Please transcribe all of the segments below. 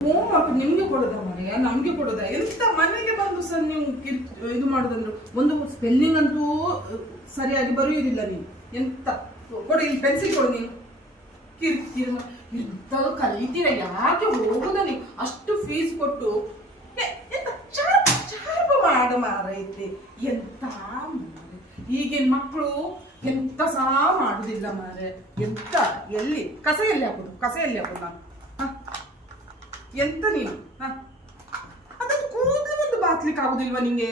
homework ನಿಮ್ಗೆ ಕೊಡೋದ ಮನೆಯ ನಮ್ಗೆ ಕೊಡೋದ ಎಂತ ಮನೆಗೆ ಬಂದು ಸರ್ ನೀವು ಇದು ಮಾಡೋದಂದ್ರು ಒಂದು ಸ್ಪೆಲ್ಲಿಂಗ್ ಅಂತೂ ಸರಿಯಾಗಿ ಬರೆಯುವುದಿಲ್ಲ ನೀವು ಎಂತ ಕೊಡು ಇಲ್ಲಿ ಪೆನ್ಸಿಲ್ ಕೊಡು ನೀವು ಕಿರ್ಕಿರ್ ಎಂತ ಕಲಿತೀರ ಯಾಕೆ ಹೋಗುದ ನೀವು ಅಷ್ಟು ಫೀಸ್ ಕೊಟ್ಟು ಎಂತ ಚಾರ್ಪ ಮಾಡ ಮಾರೈತೆ ಎಂತ ಈಗಿನ ಮಕ್ಕಳು ಎಂತ ಸಹ ಮಾಡುದಿಲ್ಲ ಮಾರೆ ಎಂತ ಎಲ್ಲಿ ಕಸ ಎಲ್ಲಿ ಹಾಕೋದು ನಾನು ಎಂತ ನೀನು ಅದನ್ನು ಕೂದಲು ಒಂದು ಬಾಚ್ಲಿಕ್ಕೆ ಆಗುದಿಲ್ವಾ ನಿಂಗೆ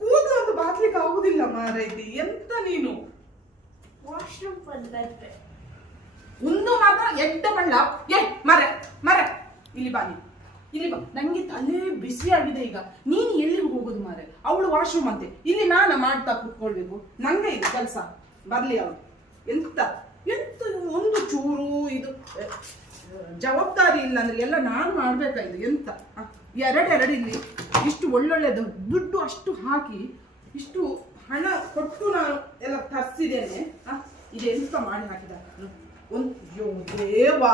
ಕೂದಲು ಒಂದು ಬಾಚ್ಲಿಕ್ಕೆ ಆಗುದಿಲ್ಲ ಮಾರೈತಿ ಎಂತ ನೀನು ವಾಶ್ರೂಮ್ ಬಂದೈತೆ ಒಂದು ಮಾತ್ರ ಎಡ್ಡ ಮಳ್ಳ ಮರ ಇಲ್ಲಿ ಬಾ ನಂಗೆ ತಲೆ ಬಿಸಿ ಆಗಿದೆ ಈಗ ನೀನು ಎಲ್ಲಿಗೆ ಹೋಗುದು ಮಾರೆ ಅವಳು ವಾಶ್ರೂಮ್ ಅಂತೆ ಇಲ್ಲಿ ನಾನು ಮಾಡ್ತಾ ಕುತ್ಕೊಳ್ಬೇಕು ನಂಗೆ ಇದು ಕೆಲಸ ಬರ್ಲಿ ಅವಳು ಎಂತ ಎಂತ ಒಂದು ಚೂರು ಇದು ಜವಾಬ್ದಾರಿ ಇಲ್ಲ ಅಂದ್ರೆ ಎಲ್ಲ ನಾನು ಮಾಡ್ಬೇಕಾಯ್ತು ಎಂತ ಎರಡು ಇಲ್ಲಿ ಇಷ್ಟು ಒಳ್ಳೊಳ್ಳೆದು ದುಡ್ಡು ಅಷ್ಟು ಹಾಕಿ ಇಷ್ಟು ಹಣ ಕೊಟ್ಟು ನಾನು ಎಲ್ಲ ತರಿಸಿದ್ದೇನೆ ಇದೆಂತ ಮಾಡಿ ಹಾಕಿದ ಒಂದು ದೇವಾ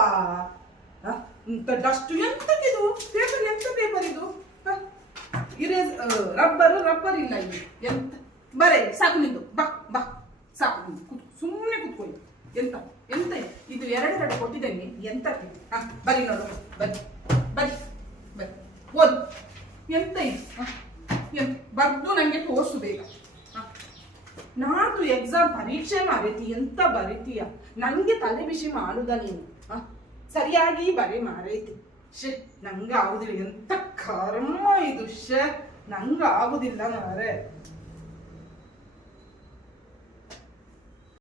ಇಂತ ಡಸ್ಟ್ ಎಂತಕ್ಕಿದು ಪೇಪರ್ ಎಂತ ಪೇಪರ್ ಇದು ಇರೇಸ್ ರಬ್ಬರ್ ಇಲ್ಲ ಇಲ್ಲಿ ಎಂತ ಬರೇ ಸಾಕು ನಿಂದು ಬಾ ಸಾಕು ನಿಂದು ಸುಮ್ಮನೆ ಕೂತ್ಕೊಳ್ಳಿ ಎಂತ ಎಂತ ಇದು ಎರಡು ಕೊಟ್ಟಿದ್ದೇನೆ ಎಂತಕ್ಕೆ ಬರೀ ನೋಡು ಬರಿ ಓದು ಎಂತ ಇದು ಬರ್ದು ನಂಗೆ ತೋರ್ಸು ಬೇಗ ನಾಡು ಎಕ್ಸಾಮ್ ಪರೀಕ್ಷೆ ಮಾರೈತಿ ಎಂತ ಬರೀತೀಯ ನಂಗೆ ತಲೆ ಬಿಸಿ ಮಾಡುದ ನೀನು ಸರಿಯಾಗಿ ಬರೀ ಮಾರೈತಿ ನಂಗ ಆಗುದಿಲ್ಲ ಎಂತ ಕರ್ಮ ಇದು ನಂಗ ಆಗುದಿಲ್ಲ ಮಾರೆ